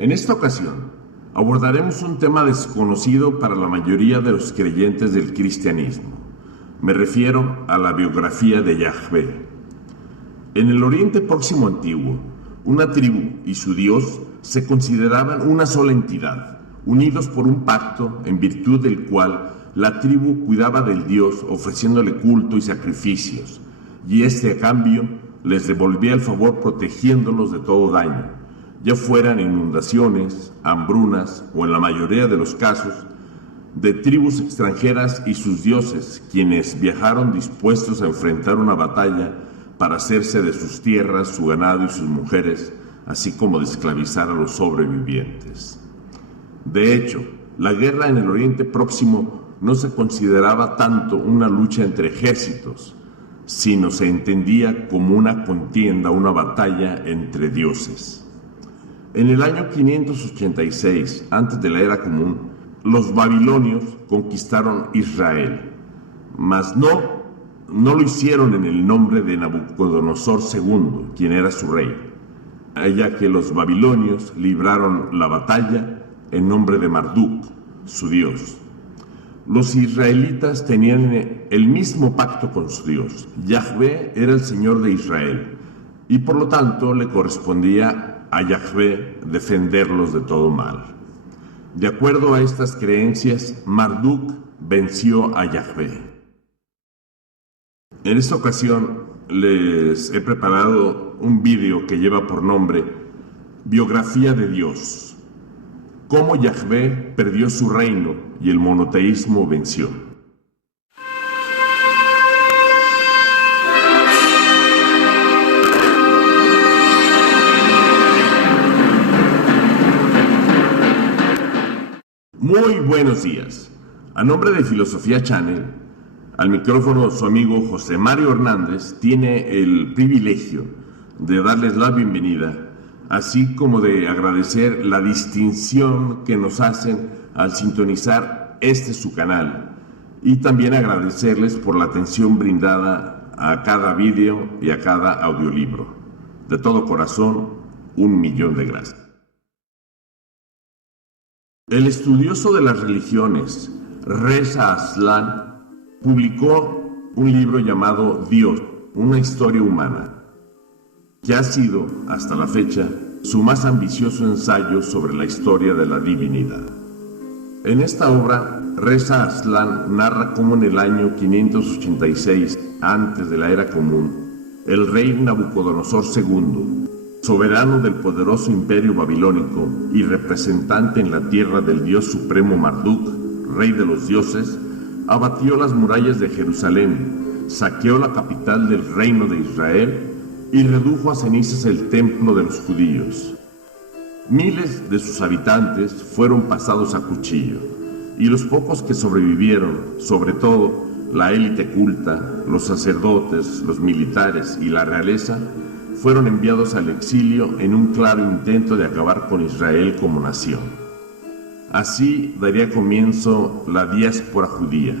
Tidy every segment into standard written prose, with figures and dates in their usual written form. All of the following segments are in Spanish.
En esta ocasión, abordaremos un tema desconocido para la mayoría de los creyentes del cristianismo. Me refiero a la biografía de Yahvé. En el Oriente Próximo Antiguo, una tribu y su Dios se consideraban una sola entidad, unidos por un pacto en virtud del cual la tribu cuidaba del Dios ofreciéndole culto y sacrificios, y a cambio les devolvía el favor protegiéndolos de todo daño, ya fueran inundaciones, hambrunas o en la mayoría de los casos, de tribus extranjeras y sus dioses, quienes viajaron dispuestos a enfrentar una batalla para hacerse de sus tierras, su ganado y sus mujeres, así como de esclavizar a los sobrevivientes. De hecho, la guerra en el Oriente Próximo no se consideraba tanto una lucha entre ejércitos, sino se entendía como una contienda, una batalla entre dioses. En el año 586, antes de la Era Común, los babilonios conquistaron Israel, mas no lo hicieron en el nombre de Nabucodonosor II, quien era su rey, ya que los babilonios libraron la batalla en nombre de Marduk, su dios. Los israelitas tenían el mismo pacto con su Dios. Yahvé era el Señor de Israel, y por lo tanto le correspondía a Yahvé defenderlos de todo mal. De acuerdo a estas creencias, Marduk venció a Yahvé. En esta ocasión les he preparado un vídeo que lleva por nombre Biografía de Dios. Cómo Yahvé perdió su reino y el monoteísmo venció. Muy buenos días. A nombre de Filosofía Channel, al micrófono su amigo José Mario Hernández tiene el privilegio de darles la bienvenida, así como de agradecer la distinción que nos hacen al sintonizar su canal, y también agradecerles por la atención brindada a cada vídeo y a cada audiolibro. De todo corazón, 1.000.000 de gracias. El estudioso de las religiones, Reza Aslan, publicó un libro llamado Dios, una historia humana, que ha sido, hasta la fecha, su más ambicioso ensayo sobre la historia de la divinidad. En esta obra, Reza Aslan narra cómo en el año 586, antes de la Era Común, el rey Nabucodonosor II, soberano del poderoso imperio babilónico y representante en la tierra del dios supremo Marduk, rey de los dioses, abatió las murallas de Jerusalén, saqueó la capital del reino de Israel y redujo a cenizas el templo de los judíos. Miles de sus habitantes fueron pasados a cuchillo, y los pocos que sobrevivieron, sobre todo la élite culta, los sacerdotes, los militares y la realeza, fueron enviados al exilio en un claro intento de acabar con Israel como nación. Así daría comienzo la diáspora judía.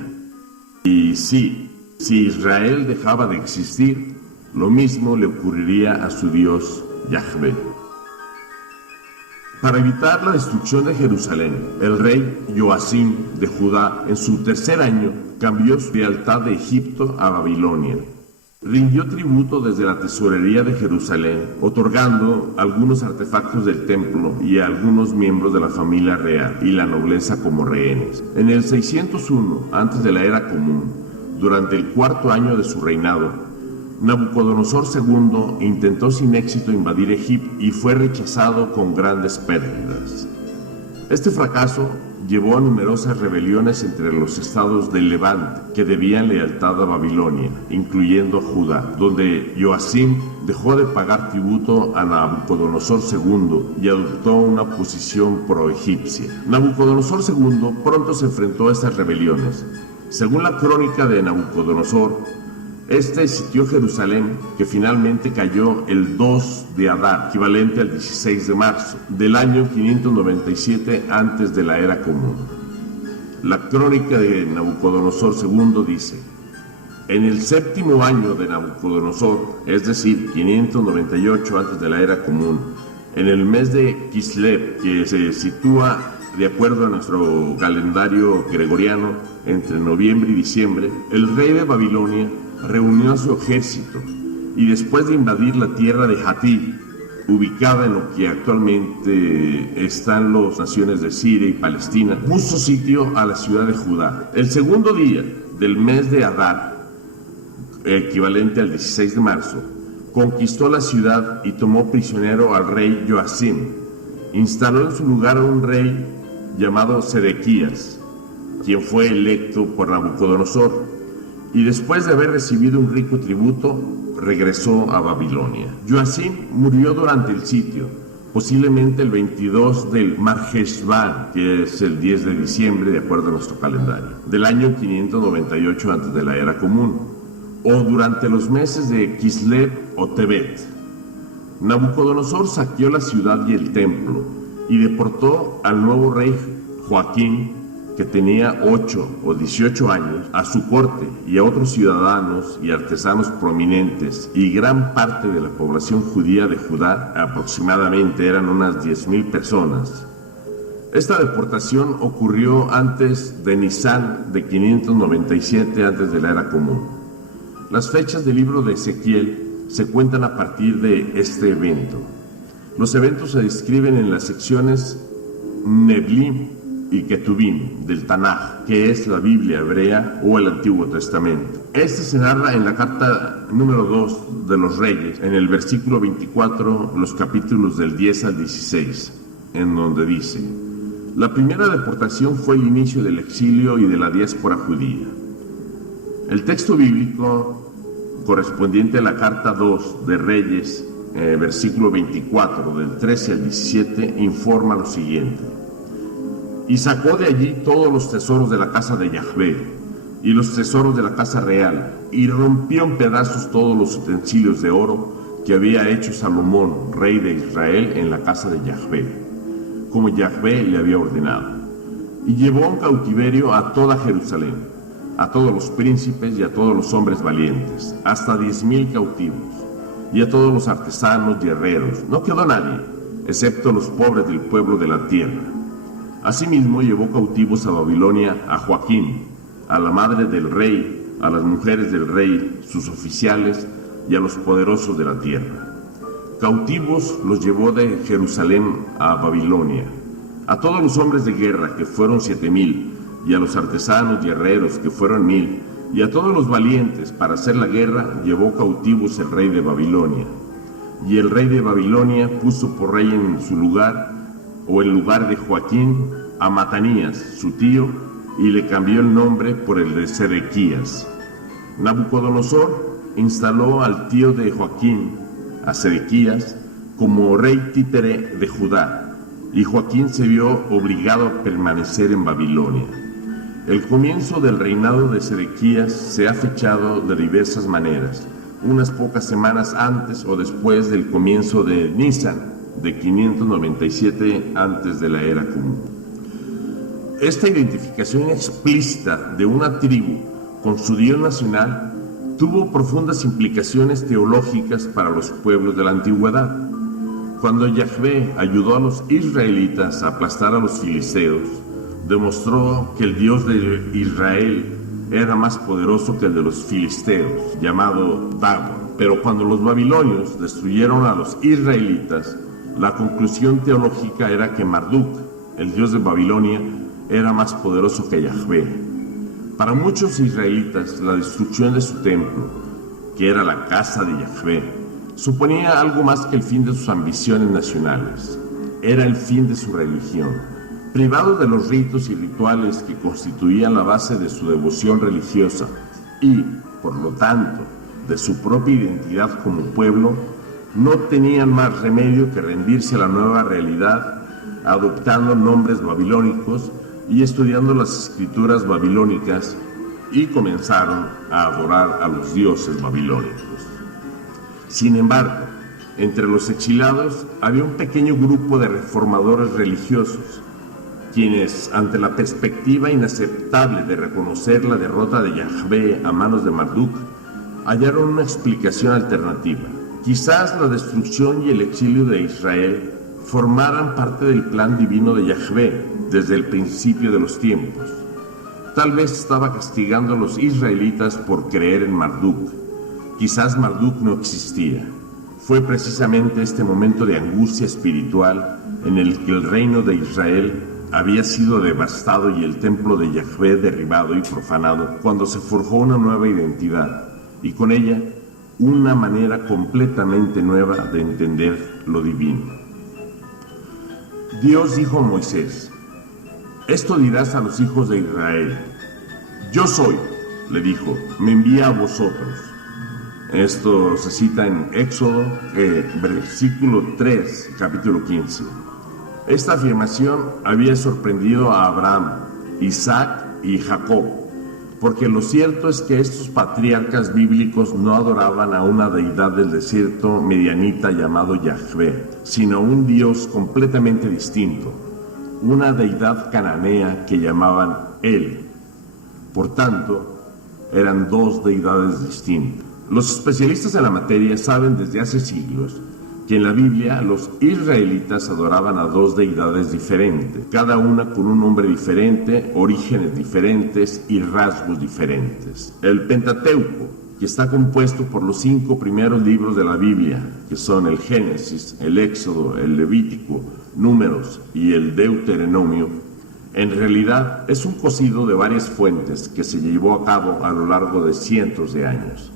Y sí, si Israel dejaba de existir, lo mismo le ocurriría a su Dios, Yahvé. Para evitar la destrucción de Jerusalén, el rey Joacim de Judá, en su tercer año, cambió su lealtad de Egipto a Babilonia. Rindió tributo desde la tesorería de Jerusalén, otorgando algunos artefactos del templo y a algunos miembros de la familia real y la nobleza como rehenes. En el 601, antes de la Era Común, durante el cuarto año de su reinado, Nabucodonosor II intentó sin éxito invadir Egipto y fue rechazado con grandes pérdidas. Este fracaso llevó a numerosas rebeliones entre los estados del Levante que debían lealtad a Babilonia, incluyendo a Judá, donde Joacim dejó de pagar tributo a Nabucodonosor II y adoptó una posición pro-egipcia. Nabucodonosor II pronto se enfrentó a estas rebeliones. Según la crónica de Nabucodonosor, este sitió Jerusalén, que finalmente cayó el 2 de Adar, equivalente al 16 de marzo, del año 597 antes de la Era Común. La crónica de Nabucodonosor II dice: en el séptimo año de Nabucodonosor, es decir, 598 antes de la Era Común, En el mes de Kislev, que se sitúa de acuerdo a nuestro calendario gregoriano entre noviembre y diciembre, el rey de Babilonia reunió a su ejército y después de invadir la tierra de Hatí, ubicada en lo que actualmente están las naciones de Siria y Palestina, puso sitio a la ciudad de Judá. El segundo día del mes de Adar, equivalente al 16 de marzo, conquistó la ciudad y tomó prisionero al rey Joacim. Instaló en su lugar a un rey llamado Sedequías, quien fue electo por Nabucodonosor, y después de haber recibido un rico tributo, regresó a Babilonia. Joacim murió durante el sitio, posiblemente el 22 del Marjeshvan, que es el 10 de diciembre de acuerdo a nuestro calendario, del año 598 antes de la era común, o durante los meses de Kislev o Tebet. Nabucodonosor saqueó la ciudad y el templo y deportó al nuevo rey Joaquín, que tenía 8 o 18 años, a su corte y a otros ciudadanos y artesanos prominentes y gran parte de la población judía de Judá, aproximadamente eran unas 10,000 personas. Esta deportación ocurrió antes de Nisan de 597 antes de la era común. Las fechas del libro de Ezequiel se cuentan a partir de este evento. Los eventos se describen en las secciones Neblim y Ketubim del Tanaj, que es la Biblia hebrea o el Antiguo Testamento. Este se narra en la carta número 2 de los Reyes, en el versículo 24, los capítulos del 10 al 16, en donde dice: la primera deportación fue el inicio del exilio y de la diáspora judía. El texto bíblico correspondiente a la carta 2 de Reyes, versículo 24, del 13 al 17, informa lo siguiente: y sacó de allí todos los tesoros de la casa de Yahvé y los tesoros de la casa real, y rompió en pedazos todos los utensilios de oro que había hecho Salomón, rey de Israel, en la casa de Yahvé, como Yahvé le había ordenado. Y llevó en cautiverio a toda Jerusalén, a todos los príncipes y a todos los hombres valientes, hasta 10,000 cautivos, y a todos los artesanos y herreros. No quedó nadie, excepto los pobres del pueblo de la tierra. Asimismo llevó cautivos a Babilonia a Joaquín, a la madre del rey, a las mujeres del rey, sus oficiales y a los poderosos de la tierra. Cautivos los llevó de Jerusalén a Babilonia, a todos los hombres de guerra, que fueron 7,000, y a los artesanos y herreros, que fueron 1,000, y a todos los valientes para hacer la guerra llevó cautivos el rey de Babilonia. Y el rey de Babilonia puso por rey en su lugar, o en lugar de Joaquín, a Matanías, su tío, y le cambió el nombre por el de Sedequías. Nabucodonosor instaló al tío de Joaquín, a Sedequías, como rey títere de Judá, y Joaquín se vio obligado a permanecer en Babilonia. El comienzo del reinado de Sedequías se ha fechado de diversas maneras, unas pocas semanas antes o después del comienzo de Nisan, de 597 antes de la era común. Esta identificación explícita de una tribu con su Dios nacional tuvo profundas implicaciones teológicas para los pueblos de la antigüedad. Cuando Yahvé ayudó a los israelitas a aplastar a los filisteos, demostró que el Dios de Israel era más poderoso que el de los filisteos, llamado Dagon. Pero cuando los babilonios destruyeron a los israelitas, la conclusión teológica era que Marduk, el dios de Babilonia, era más poderoso que Yahvé. Para muchos israelitas, la destrucción de su templo, que era la casa de Yahvé, suponía algo más que el fin de sus ambiciones nacionales. Era el fin de su religión. Privado de los ritos y rituales que constituían la base de su devoción religiosa y, por lo tanto, de su propia identidad como pueblo, no tenían más remedio que rendirse a la nueva realidad, adoptando nombres babilónicos y estudiando las escrituras babilónicas, y comenzaron a adorar a los dioses babilónicos. Sin embargo, entre los exilados había un pequeño grupo de reformadores religiosos, quienes, ante la perspectiva inaceptable de reconocer la derrota de Yahvé a manos de Marduk, hallaron una explicación alternativa. Quizás la destrucción y el exilio de Israel formaran parte del plan divino de Yahvé desde el principio de los tiempos. Tal vez estaba castigando a los israelitas por creer en Marduk. Quizás Marduk no existía. Fue precisamente este momento de angustia espiritual en el que el reino de Israel había sido devastado y el templo de Yahvé derribado y profanado, cuando se forjó una nueva identidad y con ella una manera completamente nueva de entender lo divino. Dios dijo a Moisés: esto dirás a los hijos de Israel: yo soy, le dijo, me envía a vosotros. Esto se cita en Éxodo, versículo 3, capítulo 15. Esta afirmación había sorprendido a Abraham, Isaac y Jacob, porque lo cierto es que estos patriarcas bíblicos no adoraban a una deidad del desierto medianita llamado Yahvé, sino a un Dios completamente distinto, una deidad cananea que llamaban El. Por tanto, eran dos deidades distintas. Los especialistas en la materia saben desde hace siglos que en la Biblia los israelitas adoraban a dos deidades diferentes, cada una con un nombre diferente, orígenes diferentes y rasgos diferentes. El Pentateuco, que está compuesto por los 5 primeros libros de la Biblia, que son el Génesis, el Éxodo, el Levítico, Números y el Deuteronomio, en realidad es un cocido de varias fuentes que se llevó a cabo a lo largo de cientos de años.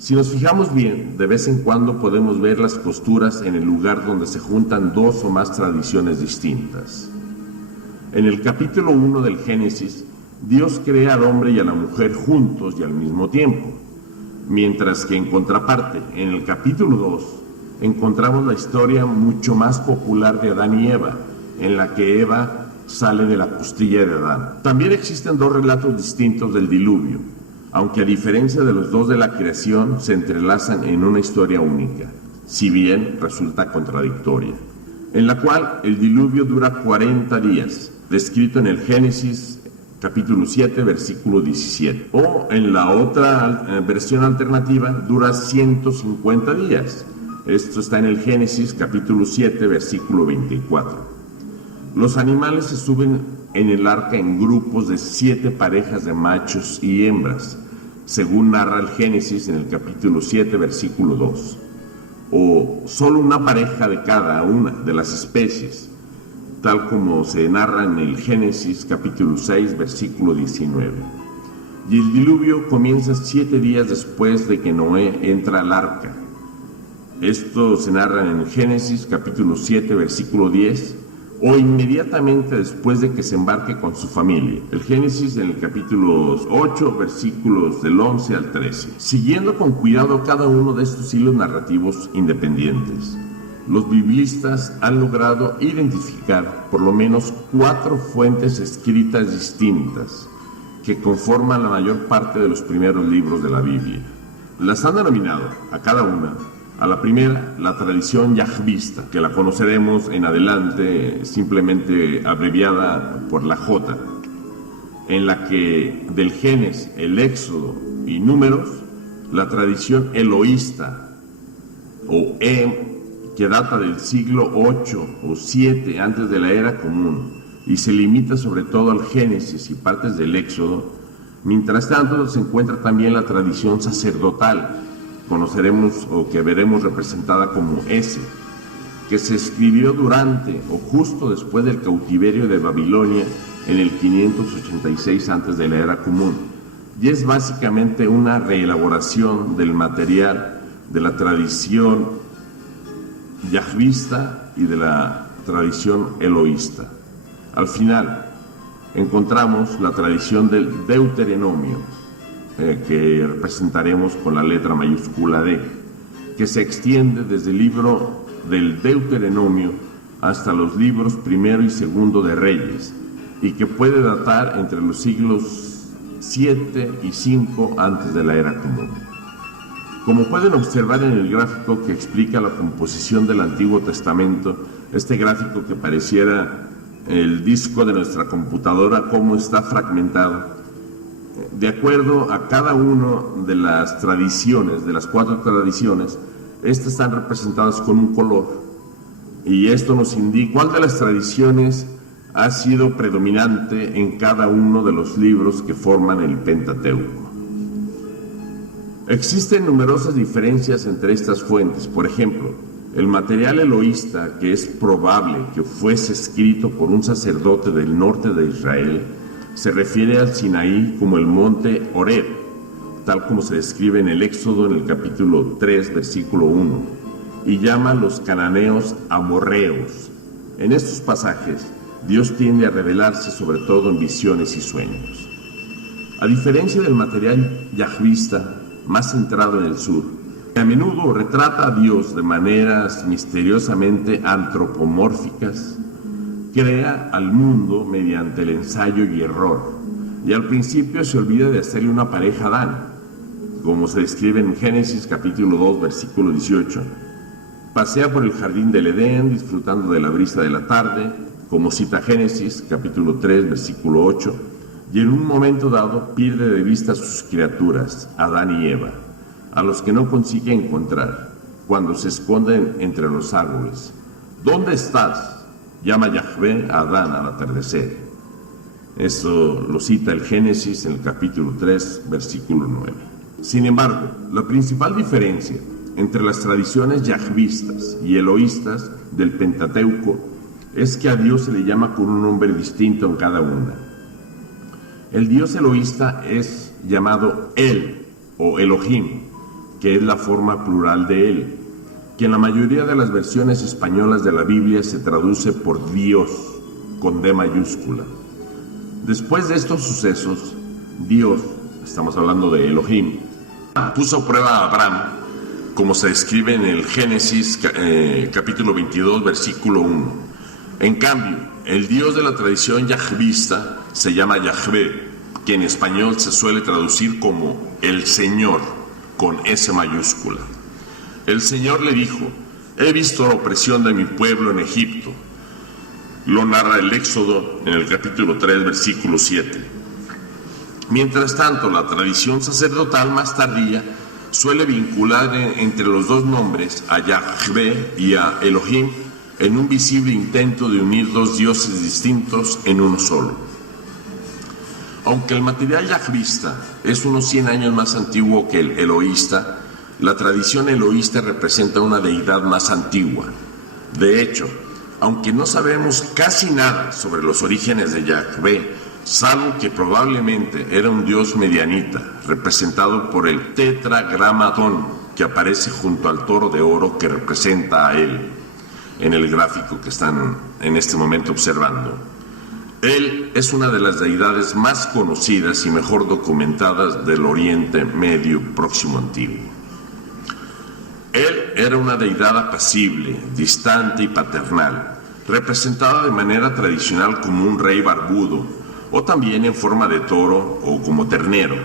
Si nos fijamos bien, de vez en cuando podemos ver las costuras en el lugar donde se juntan dos o más tradiciones distintas. En el capítulo 1 del Génesis, Dios crea al hombre y a la mujer juntos y al mismo tiempo, mientras que en contraparte, en el capítulo 2, encontramos la historia mucho más popular de Adán y Eva, en la que Eva sale de la costilla de Adán. También existen dos relatos distintos del diluvio, aunque a diferencia de los dos de la creación se entrelazan en una historia única, si bien resulta contradictoria, en la cual el diluvio dura 40 días, descrito en el Génesis capítulo 7, versículo 17, o en la otra versión alternativa dura 150 días. Esto está en el Génesis capítulo 7, versículo 24. Los animales se suben en el arca en grupos de 7 parejas de machos y hembras, según narra el Génesis en el capítulo 7, versículo 2, o solo una pareja de cada una de las especies, tal como se narra en el Génesis capítulo 6, versículo 19. Y el diluvio comienza 7 días después de que Noé entra al arca. Esto se narra en el Génesis capítulo 7, versículo 10, o inmediatamente después de que se embarque con su familia. El Génesis en el capítulo 8, versículos del 11 al 13. Siguiendo con cuidado cada uno de estos hilos narrativos independientes, los biblistas han logrado identificar por lo menos 4 fuentes escritas distintas que conforman la mayor parte de los primeros libros de la Biblia. Las han denominado a cada una: a la primera, la tradición yahvista, que la conoceremos en adelante simplemente abreviada por la J, en la que del Génesis, el Éxodo y Números, la tradición eloísta, o que data del siglo 8 o 7 antes de la era común, y se limita sobre todo al Génesis y partes del Éxodo. Mientras tanto, se encuentra también la tradición sacerdotal, conoceremos o que veremos representada como S, que se escribió durante o justo después del cautiverio de Babilonia en el 586 antes de la era común, y es básicamente una reelaboración del material de la tradición yahvista y de la tradición eloísta. Al final encontramos la tradición del Deuteronomio, que representaremos con la letra mayúscula D, que se extiende desde el libro del Deuteronomio hasta los libros primero y segundo de Reyes, y que puede datar entre los siglos 7 y 5 antes de la era común. Como pueden observar en el gráfico que explica la composición del Antiguo Testamento, este gráfico que pareciera el disco de nuestra computadora, cómo está fragmentado, de acuerdo a cada una de las tradiciones, de las 4 tradiciones, estas están representadas con un color, Y esto nos indica cuál de las tradiciones ha sido predominante en cada uno de los libros que forman el Pentateuco. Existen numerosas diferencias entre estas fuentes. Por ejemplo, el material eloísta, que es probable que fuese escrito por un sacerdote del norte de Israel, se refiere al Sinaí como el monte Horeb, tal como se describe en el Éxodo en el capítulo 3, versículo 1, y llama a los cananeos amorreos. En estos pasajes, Dios tiende a revelarse sobre todo en visiones y sueños. A diferencia del material yahvista, más centrado en el sur, que a menudo retrata a Dios de maneras misteriosamente antropomórficas, crea al mundo mediante el ensayo y error, y al principio se olvida de hacerle una pareja a Adán, como se describe en Génesis capítulo 2, versículo 18. Pasea por el jardín del Edén disfrutando de la brisa de la tarde, como cita Génesis capítulo 3, versículo 8, y en un momento dado pierde de vista a sus criaturas, Adán y Eva, a los que no consigue encontrar cuando se esconden entre los árboles. ¿Dónde estás?, llama Yahvé a Adán al atardecer. Eso lo cita el Génesis en el capítulo 3, versículo 9. Sin embargo, la principal diferencia entre las tradiciones yahvistas y eloístas del Pentateuco es que a Dios se le llama con un nombre distinto en cada una. El Dios eloísta es llamado El o Elohim, que es la forma plural de Él, que en la mayoría de las versiones españolas de la Biblia se traduce por Dios, con D mayúscula. Después de estos sucesos, Dios, estamos hablando de Elohim, puso a prueba a Abraham, como se describe en el Génesis capítulo 22, versículo 1. En cambio, el Dios de la tradición yahvista se llama Yahvé, que en español se suele traducir como el Señor, con S mayúscula. El Señor le dijo: he visto la opresión de mi pueblo en Egipto. Lo narra el Éxodo en el capítulo 3, versículo 7. Mientras tanto, la tradición sacerdotal más tardía suele vincular entre los dos nombres, a Yahvé y a Elohim, en un visible intento de unir dos dioses distintos en uno solo. Aunque el material yahvista es unos 100 años más antiguo que el eloísta, la tradición eloísta representa una deidad más antigua. De hecho, aunque no sabemos casi nada sobre los orígenes de Yahvé, salvo que probablemente era un dios medianita, representado por el tetragramatón que aparece junto al toro de oro que representa a él, en el gráfico que están en este momento observando. Él es una de las deidades más conocidas y mejor documentadas del Oriente Medio Próximo Antiguo. Él era una deidad apacible, distante y paternal, representada de manera tradicional como un rey barbudo, o también en forma de toro o como ternero.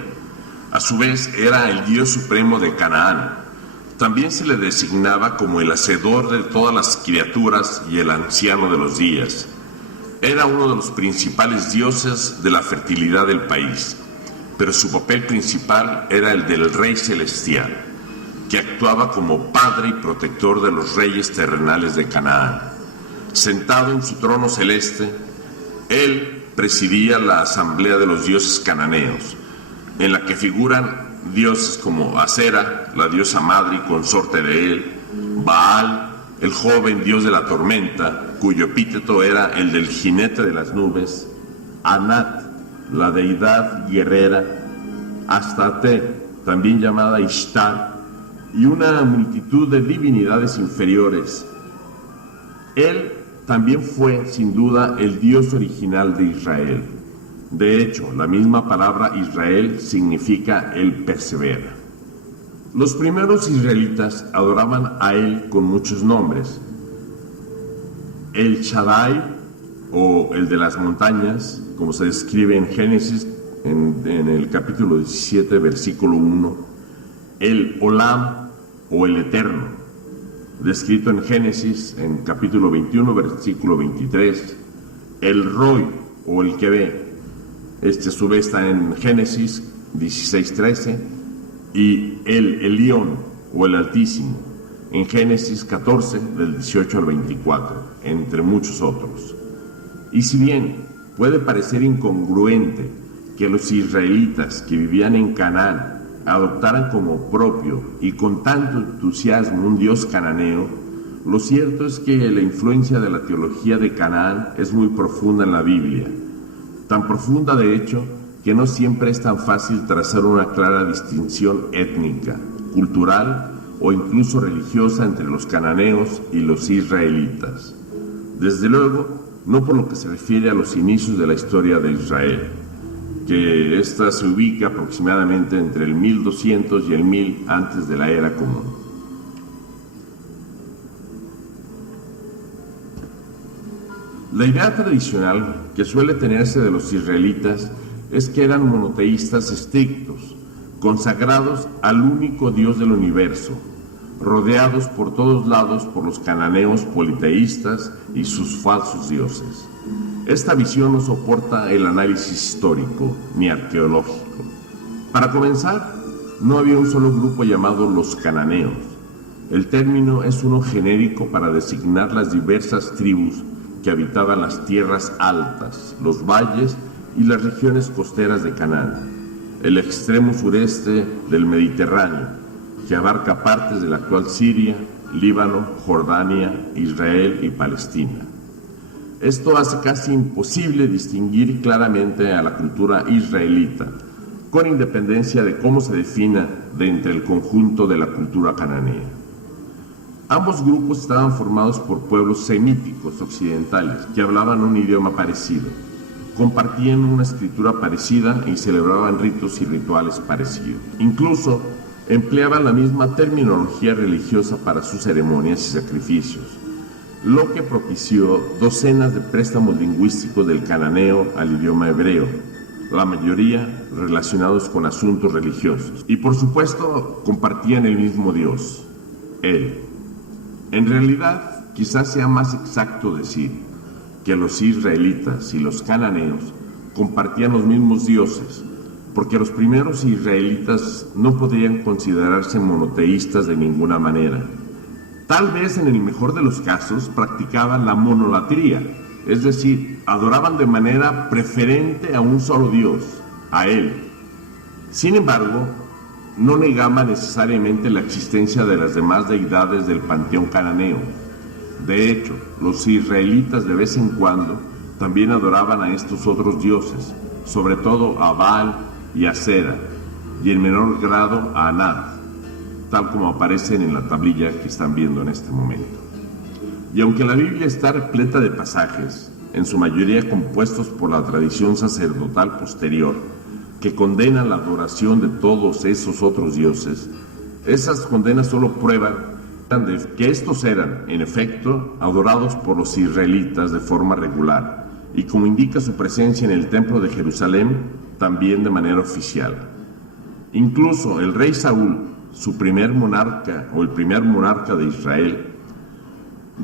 A su vez, era el dios supremo de Canaán. También se le designaba como el hacedor de todas las criaturas y el anciano de los días. Era uno de los principales dioses de la fertilidad del país, pero su papel principal era el del rey celestial, que actuaba como padre y protector de los reyes terrenales de Canaán. Sentado en su trono celeste, él presidía la asamblea de los dioses cananeos, en la que figuran dioses como Acera, la diosa madre y consorte de él, Baal, el joven dios de la tormenta, cuyo epíteto era el del jinete de las nubes, Anat, la deidad guerrera, Astarte, también llamada Ishtar, y una multitud de divinidades inferiores. Él también fue, sin duda, el Dios original de Israel. De hecho, la misma palabra Israel significa el persevera. Los primeros israelitas adoraban a él con muchos nombres. El Shaddai, o el de las montañas, como se describe en Génesis, en el capítulo 17, versículo 1. El Olam, o el Eterno, descrito en Génesis, en capítulo 21, versículo 23. El Roy, o el que ve, a su vez está en Génesis 16, 13. Y el Elión, o el Altísimo, en Génesis 14, del 18 al 24, entre muchos otros. Y si bien puede parecer incongruente que los israelitas que vivían en Canaán adoptaran como propio y con tanto entusiasmo un dios cananeo, lo cierto es que la influencia de la teología de Canaán es muy profunda en la Biblia, tan profunda de hecho que no siempre es tan fácil trazar una clara distinción étnica, cultural o incluso religiosa entre los cananeos y los israelitas. Desde luego, no por lo que se refiere a los inicios de la historia de Israel, que ésta se ubica aproximadamente entre el 1200 y el 1000 antes de la era común. La idea tradicional que suele tenerse de los israelitas es que eran monoteístas estrictos, consagrados al único Dios del universo, rodeados por todos lados por los cananeos politeístas y sus falsos dioses. Esta visión no soporta el análisis histórico ni arqueológico. Para comenzar, no había un solo grupo llamado los cananeos. El término es uno genérico para designar las diversas tribus que habitaban las tierras altas, los valles y las regiones costeras de Canaán, el extremo sureste del Mediterráneo, que abarca partes de la actual Siria, Líbano, Jordania, Israel y Palestina. Esto hace casi imposible distinguir claramente a la cultura israelita, con independencia de cómo se defina de entre el conjunto de la cultura cananea. Ambos grupos estaban formados por pueblos semíticos occidentales que hablaban un idioma parecido, compartían una escritura parecida y celebraban ritos y rituales parecidos. Incluso empleaban la misma terminología religiosa para sus ceremonias y sacrificios, lo que propició docenas de préstamos lingüísticos del cananeo al idioma hebreo, la mayoría relacionados con asuntos religiosos. Y por supuesto compartían el mismo Dios, Él. En realidad, quizás sea más exacto decir que los israelitas y los cananeos compartían los mismos dioses, porque los primeros israelitas no podrían considerarse monoteístas de ninguna manera. Tal vez en el mejor de los casos practicaban la monolatría, es decir, adoraban de manera preferente a un solo Dios, a Él. Sin embargo, no negaba necesariamente la existencia de las demás deidades del panteón cananeo. De hecho, los israelitas de vez en cuando también adoraban a estos otros dioses, sobre todo a Baal y a Sera, y en menor grado a Anat, tal como aparecen en la tablilla que están viendo en este momento. Y aunque la Biblia está repleta de pasajes, en su mayoría compuestos por la tradición sacerdotal posterior, que condenan la adoración de todos esos otros dioses, esas condenas solo prueban de que estos eran, en efecto, adorados por los israelitas de forma regular, y como indica su presencia en el templo de Jerusalén, también de manera oficial. Incluso el rey Saúl, su primer monarca o el primer monarca de Israel,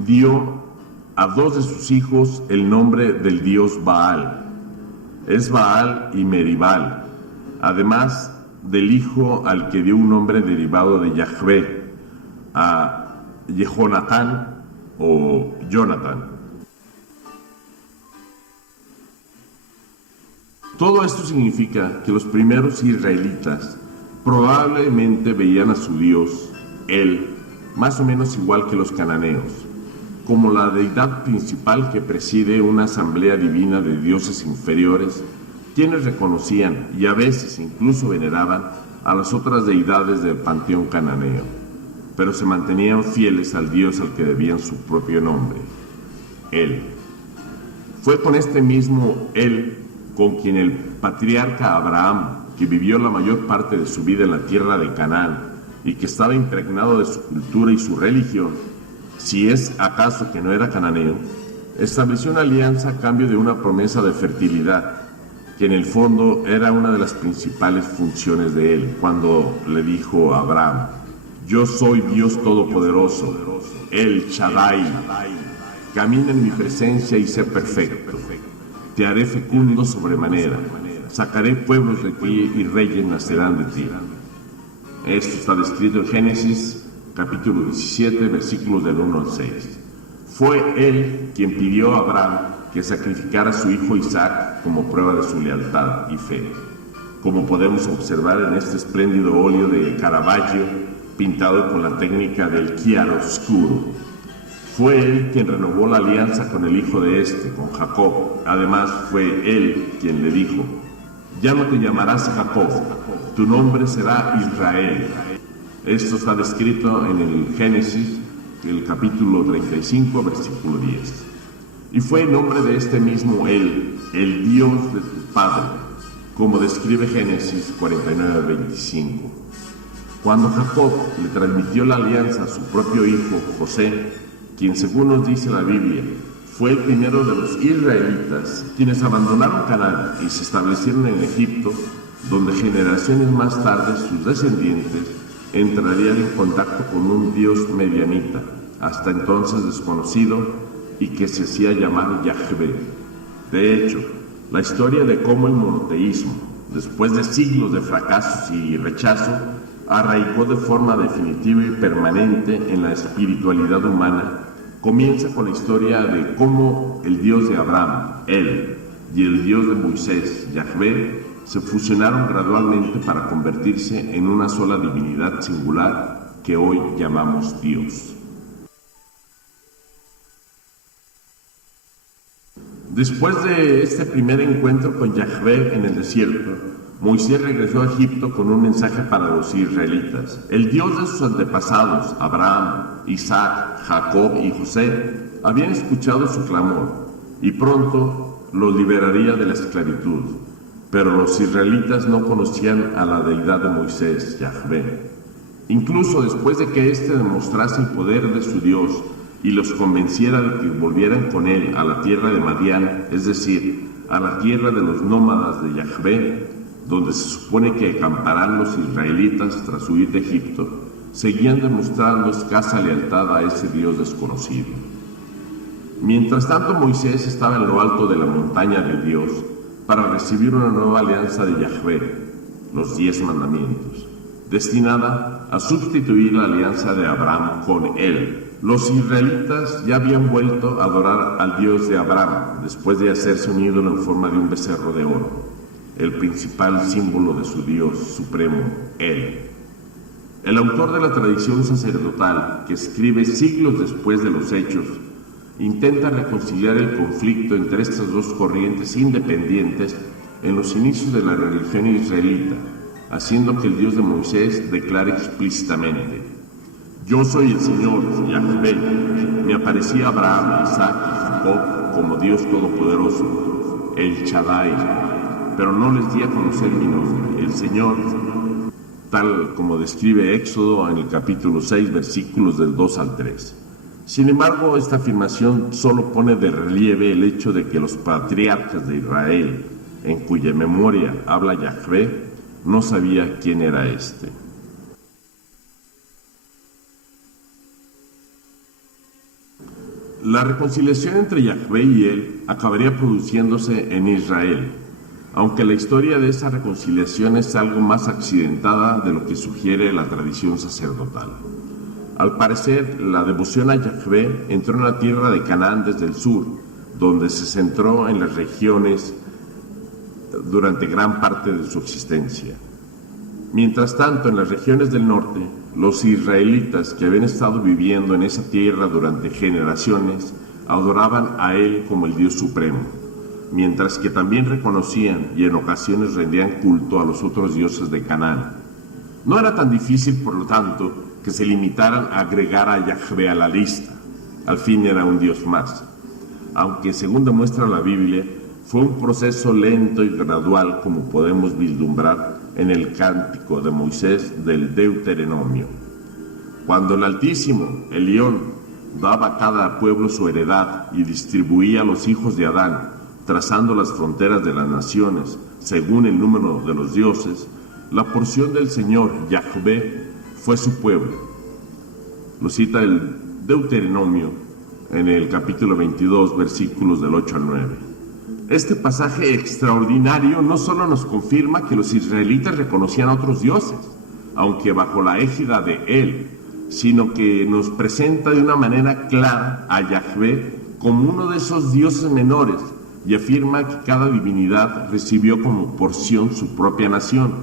dio a dos de sus hijos el nombre del dios Baal. Es Baal y Meribal, además del hijo al que dio un nombre derivado de Yahvé, a Jehonatán o Jonathan. Todo esto significa que los primeros israelitas probablemente veían a su Dios, Él, más o menos igual que los cananeos, como la deidad principal que preside una asamblea divina de dioses inferiores, quienes reconocían y a veces incluso veneraban a las otras deidades del panteón cananeo, pero se mantenían fieles al Dios al que debían su propio nombre, Él. Fue con este mismo Él con quien el patriarca Abraham, que vivió la mayor parte de su vida en la tierra de Canaán y que estaba impregnado de su cultura y su religión, si es acaso que no era cananeo, estableció una alianza a cambio de una promesa de fertilidad, que en el fondo era una de las principales funciones de él, cuando le dijo a Abraham: yo soy Dios Todopoderoso, El Shaddai, camina en mi presencia y sé perfecto, te haré fecundo sobremanera, sacaré pueblos de ti y reyes nacerán de ti. Esto está descrito en Génesis capítulo 17, versículos del 1 al 6. Fue él quien pidió a Abraham que sacrificara a su hijo Isaac como prueba de su lealtad y fe, como podemos observar en este espléndido óleo de Caravaggio pintado con la técnica del chiaroscuro. Fue él quien renovó la alianza con el hijo de este, con Jacob. Además, fue él quien le dijo: ya no te llamarás Jacob, tu nombre será Israel. Esto está descrito en el Génesis, el capítulo 35, versículo 10. Y fue el nombre de este mismo él, el Dios de tu padre, como describe Génesis 49, 25. Cuando Jacob le transmitió la alianza a su propio hijo, José, quien según nos dice la Biblia, fue el primero de los israelitas, quienes abandonaron Canaán y se establecieron en Egipto, donde generaciones más tarde sus descendientes entrarían en contacto con un Dios medianita, hasta entonces desconocido y que se hacía llamar Yahvé. De hecho, la historia de cómo el monoteísmo, después de siglos de fracasos y rechazo, arraigó de forma definitiva y permanente en la espiritualidad humana, comienza con la historia de cómo el Dios de Abraham, él, y el Dios de Moisés, Yahvé, se fusionaron gradualmente para convertirse en una sola divinidad singular que hoy llamamos Dios. Después de este primer encuentro con Yahvé en el desierto, Moisés regresó a Egipto con un mensaje para los israelitas. El Dios de sus antepasados, Abraham, Isaac, Jacob y José, habían escuchado su clamor y pronto los liberaría de la esclavitud. Pero los israelitas no conocían a la deidad de Moisés, Yahvé. Incluso después de que éste demostrase el poder de su Dios y los convenciera de que volvieran con él a la tierra de Madián, es decir, a la tierra de los nómadas de Yahvé, donde se supone que acamparán los israelitas tras huir de Egipto, seguían demostrando escasa lealtad a ese Dios desconocido. Mientras tanto, Moisés estaba en lo alto de la montaña de Dios para recibir una nueva alianza de Yahvé, los 10 mandamientos, destinada a sustituir la alianza de Abraham con él. Los israelitas ya habían vuelto a adorar al Dios de Abraham después de hacerse un ídolo en forma de un becerro de oro, el principal símbolo de su Dios supremo, él. El autor de la tradición sacerdotal, que escribe siglos después de los hechos, intenta reconciliar el conflicto entre estas dos corrientes independientes en los inicios de la religión israelita, haciendo que el Dios de Moisés declare explícitamente: yo soy el Señor, Yahvé, me aparecí a Abraham, Isaac y Jacob como Dios Todopoderoso, el Shaddai, pero no les di a conocer mi nombre, el Señor, tal como describe Éxodo en el capítulo 6, versículos del 2 al 3. Sin embargo, esta afirmación solo pone de relieve el hecho de que los patriarcas de Israel, en cuya memoria habla Yahvé, no sabía quién era este. La reconciliación entre Yahvé y él acabaría produciéndose en Israel, aunque la historia de esa reconciliación es algo más accidentada de lo que sugiere la tradición sacerdotal. Al parecer, la devoción a Yahvé entró en la tierra de Canaán desde el sur, donde se centró en las regiones durante gran parte de su existencia. Mientras tanto, en las regiones del norte, los israelitas que habían estado viviendo en esa tierra durante generaciones adoraban a él como el Dios supremo, mientras que también reconocían y en ocasiones rendían culto a los otros dioses de Canaán. No era tan difícil, por lo tanto, que se limitaran a agregar a Yahvé a la lista. Al fin era un Dios más. Aunque, según demuestra la Biblia, fue un proceso lento y gradual, como podemos vislumbrar en el cántico de Moisés del Deuteronomio. Cuando el Altísimo, el León, daba a cada pueblo su heredad y distribuía a los hijos de Adán, trazando las fronteras de las naciones según el número de los dioses, la porción del Señor, Yahvé, fue su pueblo. Lo cita el Deuteronomio en el capítulo 22, versículos del 8 al 9. Este pasaje extraordinario no solo nos confirma que los israelitas reconocían a otros dioses, aunque bajo la égida de él, sino que nos presenta de una manera clara a Yahvé como uno de esos dioses menores y afirma que cada divinidad recibió como porción su propia nación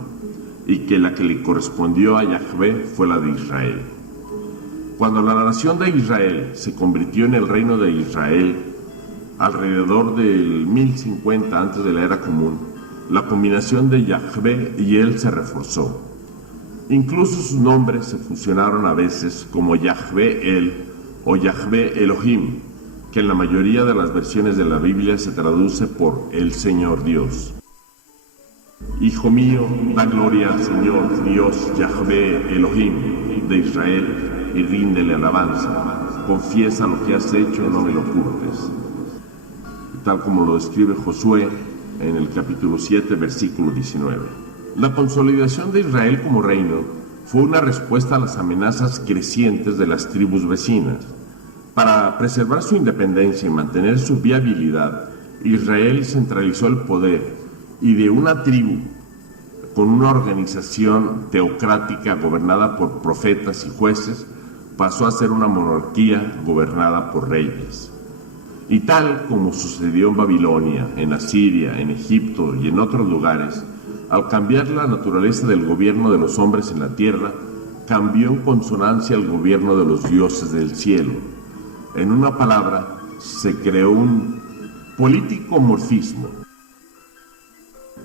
y que la que le correspondió a Yahvé fue la de Israel. Cuando la nación de Israel se convirtió en el reino de Israel alrededor del 1050 antes de la era común, la combinación de Yahvé y él se reforzó. Incluso sus nombres se fusionaron a veces como Yahvé El o Yahvé Elohim, que en la mayoría de las versiones de la Biblia se traduce por el Señor Dios. Hijo mío, da gloria al Señor Dios Yahvé Elohim de Israel y ríndele alabanza. Confiesa lo que has hecho, no me lo ocultes. Tal como lo describe Josué en el capítulo 7, versículo 19. La consolidación de Israel como reino fue una respuesta a las amenazas crecientes de las tribus vecinas. Para preservar su independencia y mantener su viabilidad, Israel centralizó el poder y de una tribu con una organización teocrática gobernada por profetas y jueces pasó a ser una monarquía gobernada por reyes. Y tal como sucedió en Babilonia, en Asiria, en Egipto y en otros lugares, al cambiar la naturaleza del gobierno de los hombres en la tierra, cambió en consonancia el gobierno de los dioses del cielo. En una palabra, se creó un político-morfismo.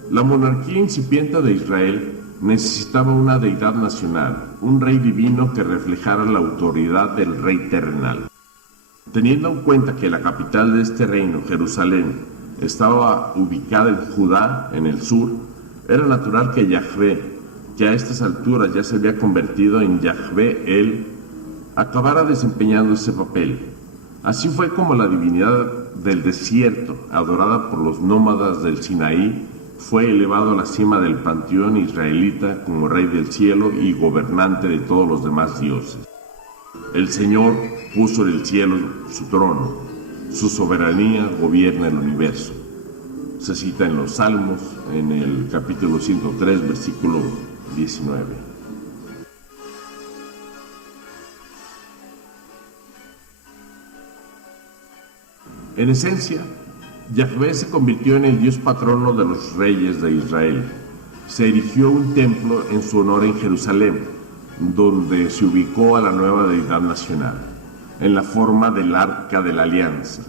La monarquía incipiente de Israel necesitaba una deidad nacional, un rey divino que reflejara la autoridad del rey terrenal. Teniendo en cuenta que la capital de este reino, Jerusalén, estaba ubicada en Judá, en el sur, era natural que Yahvé, que a estas alturas ya se había convertido en Yahvé El, acabara desempeñando ese papel. Así fue como la divinidad del desierto, adorada por los nómadas del Sinaí, fue elevado a la cima del panteón israelita como rey del cielo y gobernante de todos los demás dioses. El Señor puso en el cielo su trono, su soberanía gobierna el universo. Se cita en los Salmos, en el capítulo 103, versículo 19. En esencia, Yahvé se convirtió en el Dios patrono de los reyes de Israel. Se erigió un templo en su honor en Jerusalén, donde se ubicó a la nueva deidad nacional, en la forma del Arca de la Alianza.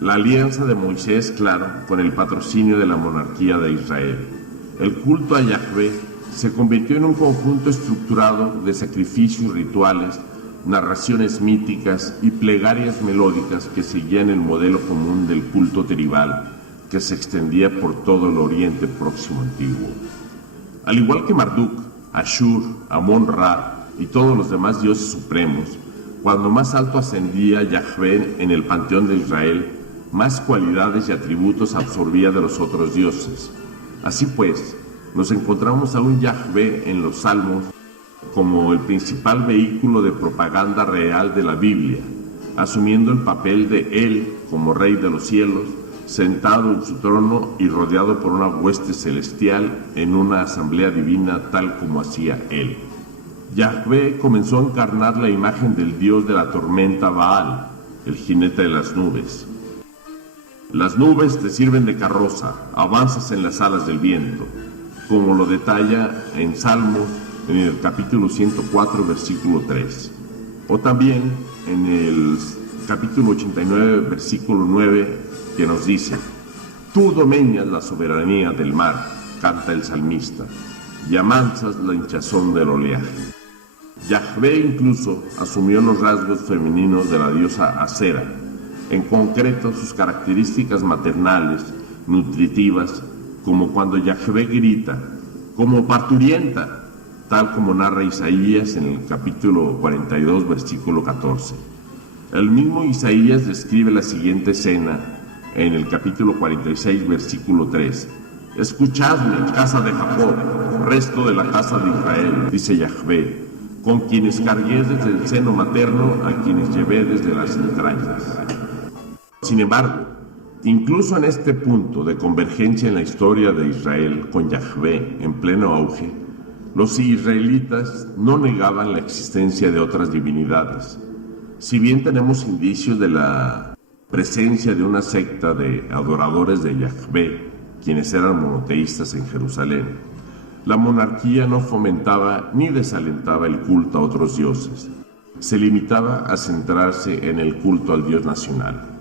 La alianza de Moisés, claro, con el patrocinio de la monarquía de Israel. El culto a Yahvé se convirtió en un conjunto estructurado de sacrificios rituales, narraciones míticas y plegarias melódicas que seguían el modelo común del culto tribal que se extendía por todo el Oriente Próximo antiguo. Al igual que Marduk, Ashur, Amón-Ra y todos los demás dioses supremos, cuando más alto ascendía Yahvé en el panteón de Israel, más cualidades y atributos absorbía de los otros dioses. Así pues, nos encontramos a un Yahvé en los Salmos como el principal vehículo de propaganda real de la Biblia, asumiendo el papel de Él como Rey de los cielos, sentado en su trono y rodeado por una hueste celestial en una asamblea divina tal como hacía Él. Yahvé comenzó a encarnar la imagen del dios de la tormenta Baal, el jinete de las nubes. Las nubes te sirven de carroza, avanzas en las alas del viento, como lo detalla en Salmos en el capítulo 104, versículo 3. O también en el capítulo 89, versículo 9, que nos dice: Tú domeñas la soberanía del mar, canta el salmista, y amansas la hinchazón del oleaje. Yahvé incluso asumió los rasgos femeninos de la diosa Asera, en concreto sus características maternales, nutritivas, como cuando Yahvé grita, como parturienta, tal como narra Isaías en el capítulo 42, versículo 14. El mismo Isaías describe la siguiente escena en el capítulo 46, versículo 3. Escuchadme, casa de Jacob, resto de la casa de Israel, dice Yahvé, con quienes cargué desde el seno materno, a quienes llevé desde las entrañas. Sin embargo, incluso en este punto de convergencia en la historia de Israel con Yahvé en pleno auge, Los israelitas no negaban la existencia de otras divinidades. Si bien tenemos indicios de la presencia de una secta de adoradores de Yahvé, quienes eran monoteístas en Jerusalén, la monarquía no fomentaba ni desalentaba el culto a otros dioses. Se limitaba a centrarse en el culto al Dios nacional.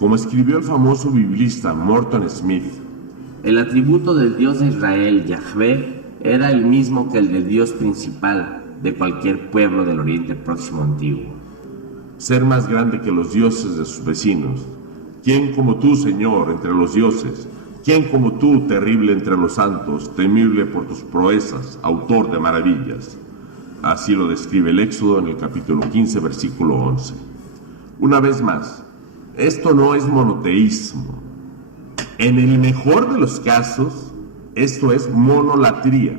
Como escribió el famoso biblista Morton Smith, el atributo del Dios de Israel, Yahvé, era el mismo que el del Dios principal de cualquier pueblo del Oriente Próximo antiguo. Ser más grande que los dioses de sus vecinos. ¿Quién como tú, Señor, entre los dioses? ¿Quién como tú, terrible entre los santos, temible por tus proezas, autor de maravillas? Así lo describe el Éxodo en el capítulo 15, versículo 11. Una vez más, esto no es monoteísmo. En el mejor de los casos, esto es monolatría,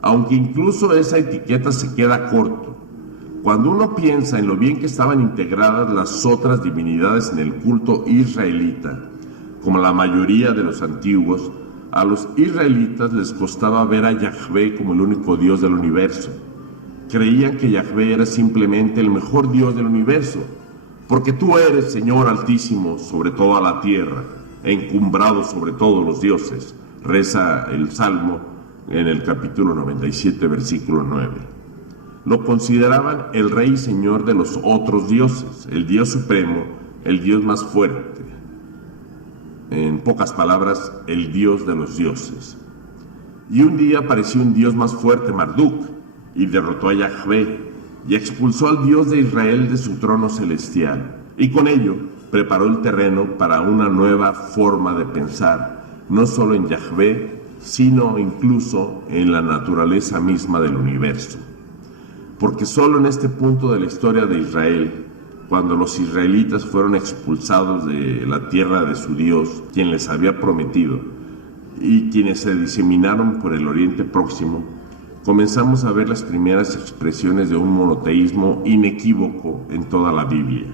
aunque incluso esa etiqueta se queda corto. Cuando uno piensa en lo bien que estaban integradas las otras divinidades en el culto israelita, como la mayoría de los antiguos, a los israelitas les costaba ver a Yahvé como el único Dios del universo. Creían que Yahvé era simplemente el mejor Dios del universo, porque tú eres, Señor Altísimo, sobre toda la tierra, encumbrado sobre todos los dioses, reza el Salmo en el capítulo 97, versículo 9. Lo consideraban el Rey y Señor de los otros dioses, el Dios supremo, el Dios más fuerte. En pocas palabras, el Dios de los dioses. Y un día apareció un Dios más fuerte, Marduk, y derrotó a Yahvé, y expulsó al Dios de Israel de su trono celestial, y con ello preparó el terreno para una nueva forma de pensar, no solo en Yahvé, sino incluso en la naturaleza misma del universo. Porque solo en este punto de la historia de Israel, cuando los israelitas fueron expulsados de la tierra de su Dios, quien les había prometido, y quienes se diseminaron por el Oriente Próximo, comenzamos a ver las primeras expresiones de un monoteísmo inequívoco en toda la Biblia.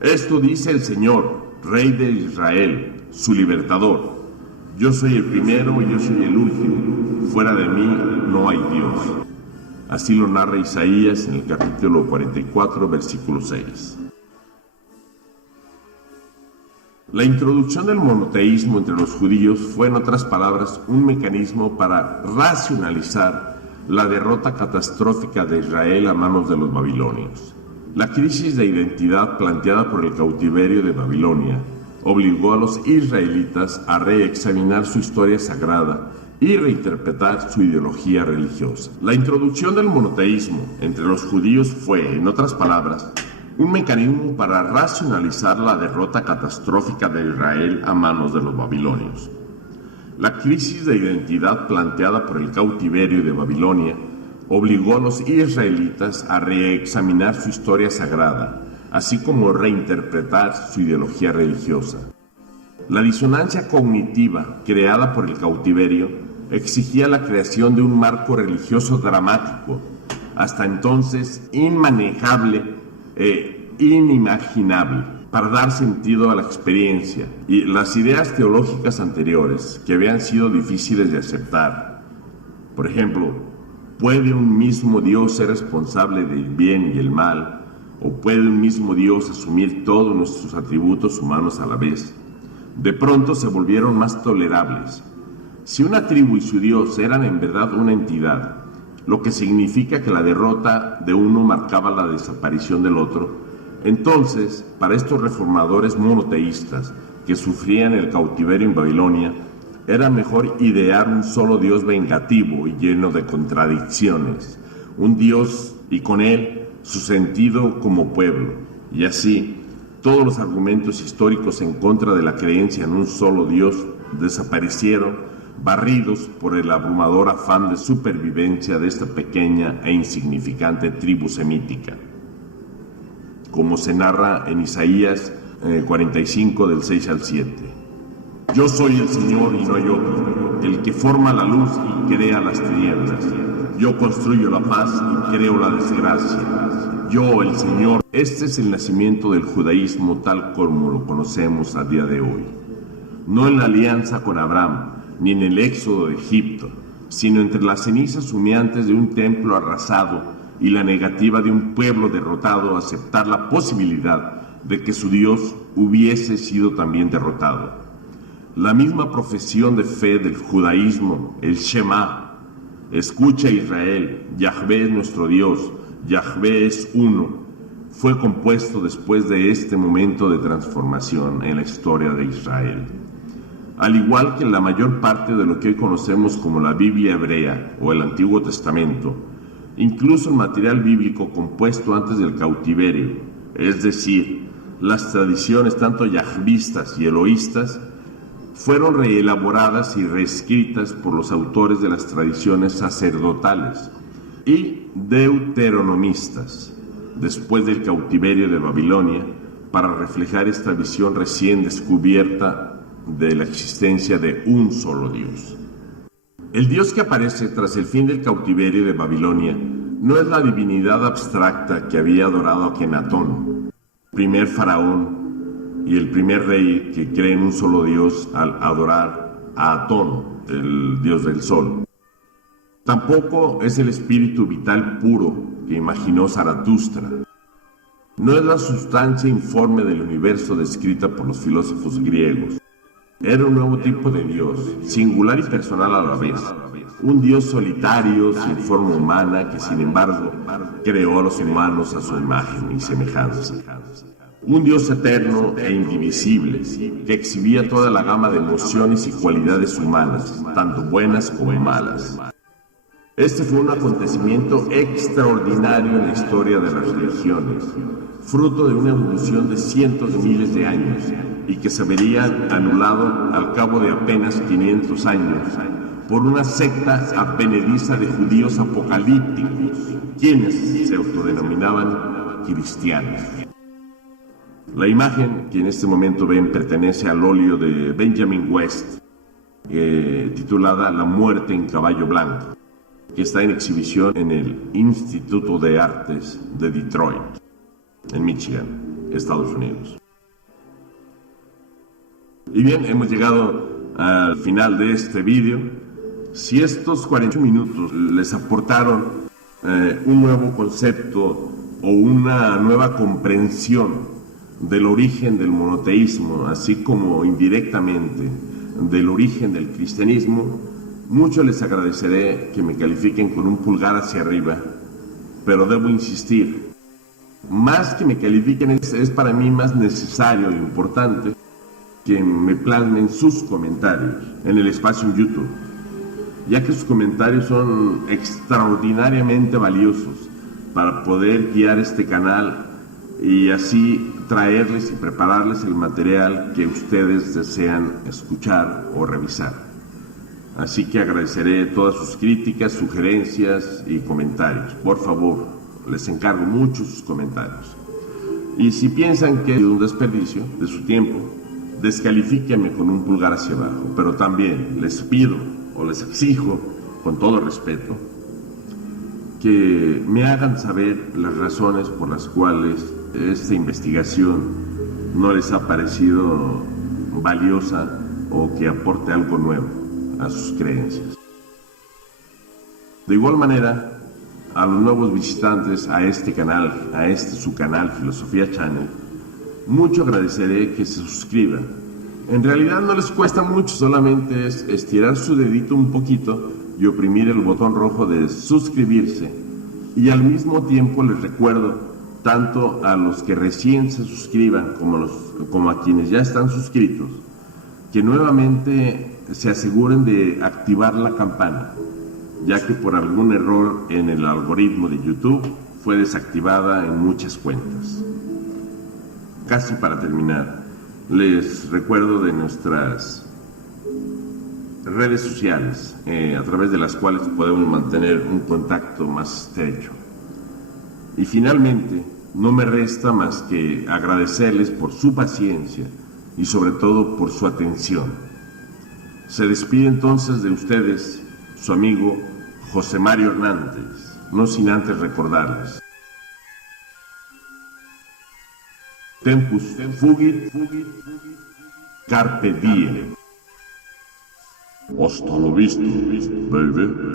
Esto dice el Señor, Rey de Israel, su libertador. Yo soy el primero y yo soy el último. Fuera de mí no hay Dios. Así lo narra Isaías en el capítulo 44, versículo 6. La introducción del monoteísmo entre los judíos fue, en otras palabras, un mecanismo para racionalizar la derrota catastrófica de Israel a manos de los babilonios. La crisis de identidad planteada por el cautiverio de Babilonia obligó a los israelitas a reexaminar su historia sagrada y reinterpretar su ideología religiosa. La introducción del monoteísmo entre los judíos fue, en otras palabras, un mecanismo para racionalizar la derrota catastrófica de Israel a manos de los babilonios. La crisis de identidad planteada por el cautiverio de Babilonia obligó a los israelitas a reexaminar su historia sagrada, así como reinterpretar su ideología religiosa. La disonancia cognitiva creada por el cautiverio exigía la creación de un marco religioso dramático, hasta entonces inmanejable e inimaginable, para dar sentido a la experiencia y las ideas teológicas anteriores que habían sido difíciles de aceptar. Por ejemplo, ¿puede un mismo Dios ser responsable del bien y el mal? ¿O puede un mismo Dios asumir todos nuestros atributos humanos a la vez? De pronto se volvieron más tolerables. Si una tribu y su Dios eran en verdad una entidad, lo que significa que la derrota de uno marcaba la desaparición del otro, entonces, para estos reformadores monoteístas que sufrían el cautiverio en Babilonia, era mejor idear un solo Dios vengativo y lleno de contradicciones, un Dios y con él su sentido como pueblo, y así todos los argumentos históricos en contra de la creencia en un solo Dios desaparecieron, barridos por el abrumador afán de supervivencia de esta pequeña e insignificante tribu semítica. Como se narra en Isaías 45 del 6 al 7. Yo soy el Señor y no hay otro, el que forma la luz y crea las tinieblas. Yo construyo la paz y creo la desgracia. Yo, el Señor. Este es el nacimiento del judaísmo tal como lo conocemos a día de hoy. No en la alianza con Abraham, ni en el éxodo de Egipto, sino entre las cenizas humeantes de un templo arrasado y la negativa de un pueblo derrotado a aceptar la posibilidad de que su Dios hubiese sido también derrotado. La misma profesión de fe del judaísmo, el Shema, escucha Israel, Yahvé es nuestro Dios, Yahvé es uno, fue compuesto después de este momento de transformación en la historia de Israel. Al igual que la mayor parte de lo que hoy conocemos como la Biblia hebrea o el Antiguo Testamento, incluso el material bíblico compuesto antes del cautiverio, es decir, las tradiciones tanto yahvistas y eloístas, fueron reelaboradas y reescritas por los autores de las tradiciones sacerdotales y deuteronomistas después del cautiverio de Babilonia para reflejar esta visión recién descubierta de la existencia de un solo Dios. El Dios que aparece tras el fin del cautiverio de Babilonia no es la divinidad abstracta que había adorado Akenatón, primer faraón y el primer rey que cree en un solo Dios al adorar a Atón, el dios del sol. Tampoco es el espíritu vital puro que imaginó Zaratustra. No es la sustancia informe del universo descrita por los filósofos griegos. Era un nuevo tipo de Dios, singular y personal a la vez. Un Dios solitario, sin forma humana, que sin embargo creó a los humanos a su imagen y semejanza. Un Dios eterno e indivisible, que exhibía toda la gama de emociones y cualidades humanas, tanto buenas como malas. Este fue un acontecimiento extraordinario en la historia de las religiones, fruto de una evolución de cientos de miles de años y que se vería anulado al cabo de apenas 500 años por una secta advenediza de judíos apocalípticos, quienes se autodenominaban cristianos. La imagen que en este momento ven pertenece al óleo de Benjamin West, titulada La muerte en caballo blanco, que está en exhibición en el Instituto de Artes de Detroit, en Michigan, Estados Unidos. Y bien, hemos llegado al final de este vídeo. Si estos 40 minutos les aportaron un nuevo concepto o una nueva comprensión del origen del monoteísmo, así como indirectamente del origen del cristianismo, mucho les agradeceré que me califiquen con un pulgar hacia arriba, pero debo insistir, más que me califiquen es para mí más necesario e importante que me plasmen sus comentarios en el espacio en YouTube, ya que sus comentarios son extraordinariamente valiosos para poder guiar este canal y así traerles y prepararles el material que ustedes desean escuchar o revisar. Así que agradeceré todas sus críticas, sugerencias y comentarios. Por favor, les encargo mucho sus comentarios. Y si piensan que es un desperdicio de su tiempo, descalifíquenme con un pulgar hacia abajo. Pero también les pido o les exijo, con todo respeto, que me hagan saber las razones por las cuales esta investigación no les ha parecido valiosa o que aporte algo nuevo a sus creencias. De igual manera, a los nuevos visitantes a este canal, a su canal Filosofía Channel, mucho agradeceré que se suscriban. En realidad no les cuesta mucho, solamente es estirar su dedito un poquito y oprimir el botón rojo de suscribirse. Y al mismo tiempo les recuerdo, tanto a los que recién se suscriban como a quienes ya están suscritos, que nuevamente se aseguren de activar la campana, ya que por algún error en el algoritmo de YouTube fue desactivada en muchas cuentas. Casi para terminar, les recuerdo de nuestras redes sociales, a través de las cuales podemos mantener un contacto más estrecho. Y finalmente, no me resta más que agradecerles por su paciencia y sobre todo por su atención. Se despide entonces de ustedes su amigo José Mario Hernández, no sin antes recordarles: Tempus fugit, carpe diem. Hasta lo visto, baby.